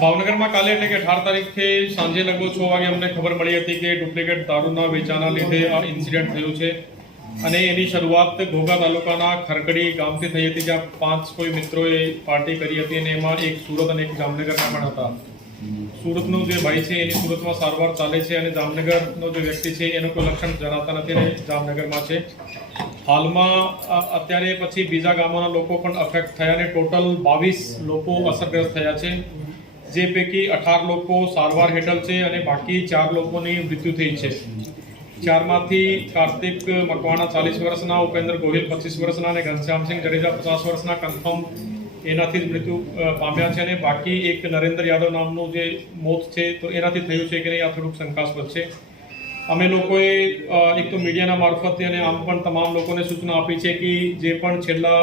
ભાવનગરમાં કાલે એટલે કે 18 તારીખે સાંજે લગભગ 6 વાગે અમને ખબર મળી હતી કે ડુપ્લિકેટ દારૂના વેચાણના લીધે આ ઇન્સિડન્ટ થયું છે અને એની શરૂઆત ઘોઘા તાલુકાના ખરકડી ગામથી થઈ હતી, જ્યાં 5 કોઈ મિત્રોએ પાર્ટી કરી હતી અને એમાં એક સુરત અને એક જામનગરના પણ હતા. સુરતનો જે ભાઈ છે એની સુરતમાં સારવાર ચાલે છે અને જામનગરનો જે વ્યક્તિ છે એનું કોઈ લક્ષણ જણાતા નથી અને જામનગરમાં છે. હાલમાં અત્યારે પછી બીજા ગામોના લોકો પણ અફેક્ટ થયા અને ટોટલ 22 લોકો અસરગ્રસ્ત થયા છે, જે પૈકી 18 લોકો સારવાર હેઠળ છે અને બાકી 4 લોકોની મૃત્યુ થઈ છે. 4 માંથી કાર્તિક મકવાણા 40 વર્ષના, ઉપેન્દ્ર ગોહિલ 25 વર્ષના અને ઘનશ્યામસિંહ જડેજા 50 વર્ષના કન્ફર્મ એનાથી જ મૃત્યુ પામ્યા છે અને બાકી એક નરેન્દ્ર યાદવ નામનું જે મોત છે તો એનાથી થયું છે કે નહીં આ થોડુંક શંકાસ્પદ છે. અમે લોકોએ એક તો મીડિયાના મારફતે અને આમ પણ તમામ લોકોને સૂચના આપી છે કે જે પણ છેલ્લા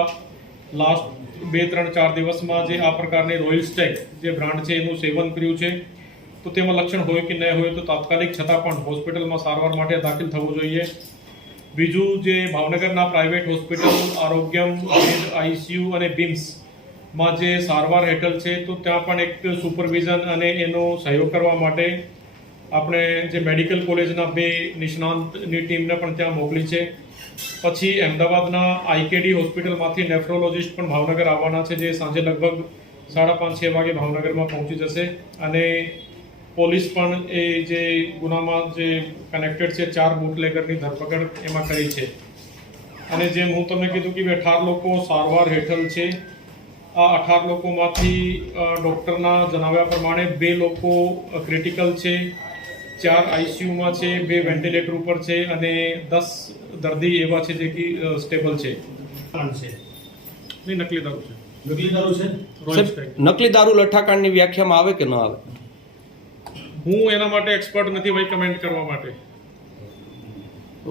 લાસ્ટ 2, 3, 4 દિવસમાં જે આ પ્રકારની રોયલ સ્ટેગ જે બ્રાન્ડ છે એનું સેવન કર્યું છે તો તેમાં લક્ષણ હોય કે ન હોય તો તાત્કાલિક છતાં પણ હોસ્પિટલમાં સારવાર માટે દાખલ થવું જોઈએ. બીજું, જે ભાવનગરના પ્રાઇવેટ હોસ્પિટલ આરોગ્યમ, આઈસીયુ અને બીમ્સમાં જે સારવાર હેઠળ છે તો ત્યાં પણ એક સુપરવિઝન અને એનો સહયોગ કરવા માટે આપણે જે મેડિકલ કોલેજના 2 નિષ્ણાંતની ટીમને પણ ત્યાં મોકલી છે. પછી અમદાવાદના આઈકેડી હોસ્પિટલમાંથી નેફ્રોલોજિસ્ટ પણ ભાવનગર આવવાના છે, જે સાંજે લગભગ 5:30-6 વાગે ભાવનગરમાં પહોંચી જશે અને પોલીસ પણ એ જે ગુનામાં જે કનેક્ટેડ છે 4 બુટલેગરની ધરપકડ એમાં કરી છે. અને જેમ હું તમને કીધું કે 18 લોકો સારવાર હેઠળ છે. આ 18 લોકોમાંથી ડૉક્ટરના જણાવ્યા પ્રમાણે 2 લોકો ક્રિટિકલ છે, 4 આઈસીયુમાં છે, 2 વેન્ટિલેટર ઉપર છે અને 10 દર્દી એવા છે જે કે સ્ટેબલ છે. નહીં, નકલી દારૂ છે. નકલી દારૂ લઠ્ઠાકાંડની વ્યાખ્યામાં આવે કે ન આવે? હું એના માટે એક્સપર્ટ નથી ભાઈ કમેન્ટ કરવા માટે.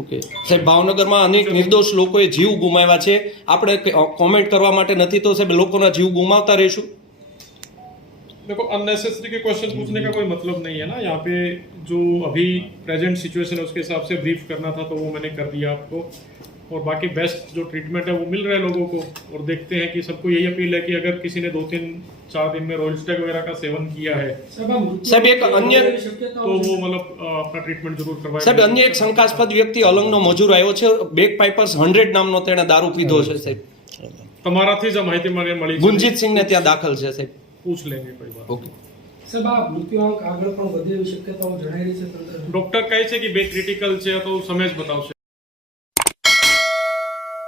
ઓકે સાહેબ, ભાવનગરમાં અનેક નિર્દોષ લોકોએ જીવ ગુમાવ્યા છે. આપણે કોમેન્ટ કરવા માટે નથી તો સાહેબ લોકોના જીવ ગુમાવતા રહીશું? देखो, अननेसेसरी के क्वेश्चन पूछने का कोई मतलब नहीं है ना. यहाँ पे जो अभी प्रेजेंट सिचुएशन है उसके हिसाब से ब्रीफ करना था तो वो मैंने कर दिया आपको. और बाकी बेस्ट जो ट्रीटमेंट है वो मिल रहा है लोगों को. और देखते हैं कि सबको यही अपील है कि अगर किसी ने 2-3-4 दिन में रॉयल स्टेग वगैरह का सेवन किया है સાહેબ એક અન્ય तो वो मतलब अपना ट्रीटमेंट जरूर करवाए. સાહેબ અન્ય એક શંકાસ્પદ વ્યક્તિ અલંગનો મજૂર આવ્યો છે, બેક પાઇપર્સ 100 નામનો તેણે દારૂ પીધો છે સાહેબ. તમારાથી જ આ માહિતી મને મળી છે. ગુંજીતસિંહને ત્યાં દાખલ છે સાહેબ. પૂછ લેंगे कोई बात. ઓકે સાહેબ, આ મૃત્યુઆંક આગળ પણ વધે એવી શક્યતાઓ જણાઈ રહી છે. ડોક્ટર કહે છે કે 2 ક્રિટિકલ છે તો સમય જ બતાવશે.